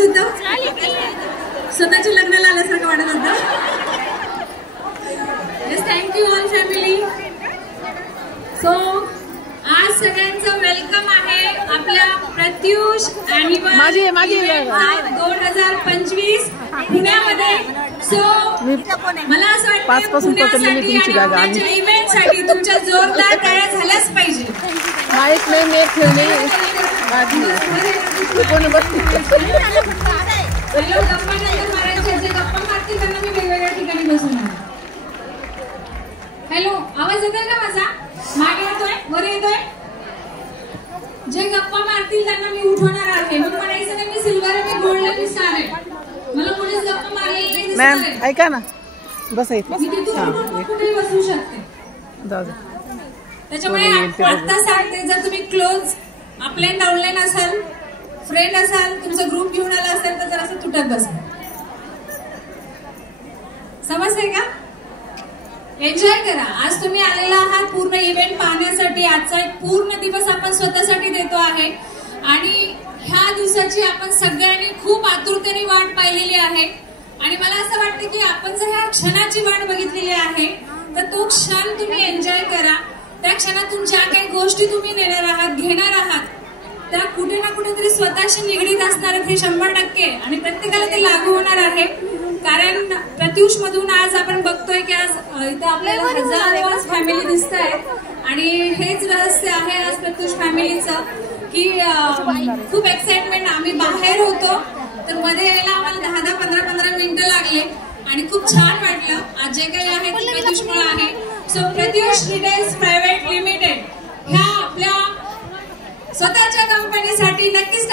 वाटत होतं? स्वतःच्या लग्नाला आल्यासारखं वाटत होतं. Yes, thank you all family. So आज सगळ्यांचं वेलकम आहे आपल्या प्रत्युष ॲनिव्हर्सरी 2025 पुण्यामध्ये. सो मला असं वाटतं पुण्यासाठी आणि इव्हेंटसाठी तुमच्या जोरदार टाळ्या झाल्याच पाहिजे. माहित नाही मी ठेवले कोण बसते. हॅलो, गप्पा नंतर मारायचे. जे गप्पा मारतील त्यांना मी वेगवेगळ्या ठिकाणी बसवणार. हॅलो, आवाज येतोय का माझा? मागे येतोय, वर येतोय? जे गप्पा मारतील त्यांना मी उठवणार आहे. मग म्हणायचं नाही मी सिल्वर आहे, मी गोल्ड आहे, मी स्टार आहे. मला कोणीच गप्पा मारलेली नाही दिसणार आहे. मॅम ऐका ना, बस इथे मी तिथून कुठेही बसू शकते. जाऊ दे. त्याच्यामुळे आता सांगते, जर तुम्ही क्लोज अपलाईन डाऊनलाईन असाल, फ्रेंड असाल, तुमचा ग्रुप घेऊन आला असेल तर जरा असं तुटत बसा. समजतंय का? एन्जॉय करा. आज तुम्ही आलेला आहात पूर्ण इव्हेंट पाहण्यासाठी. आजचा एक पूर्ण दिवस आपण स्वतःसाठी देतो आहे आणि ह्या दिवसाची आपण सगळ्यांनी खूप आतुरतेने वाट पाहिलेली आहे. आणि मला असं वाटतं की आपण जर ह्या क्षणाची वाट बघितलेली आहे तर तो क्षण तुम्ही एन्जॉय करा. त्या क्षणातून ज्या काही गोष्टी तुम्ही नेणार आहात, घेणार आहात, त्या कुठे ना कुठेतरी स्वतःशी निगडीत असणार आहेत, हे 100% आणि प्रत्येकाला ते लागू होणार आहे. कारण प्रत्युष मधून आज आपण बघतोय की आज इथे आपल्याला हजारो फॅमिली दिसत आहेत आणि हेच रहस्य आहे आज प्रत्युष फॅमिलीचं की खूप एक्साइटमेंट. आम्ही बाहेर होतो तर मध्ये यायला आम्हाला 10-15 मिनिटं लागले आणि खूप छान वाटलं. आज जे काही आहे ते प्रत्युषमुळे आहे. So Pratyush retails private limited ह्या आपल्या स्वतःच्या कंपनीसाठी नक्कीच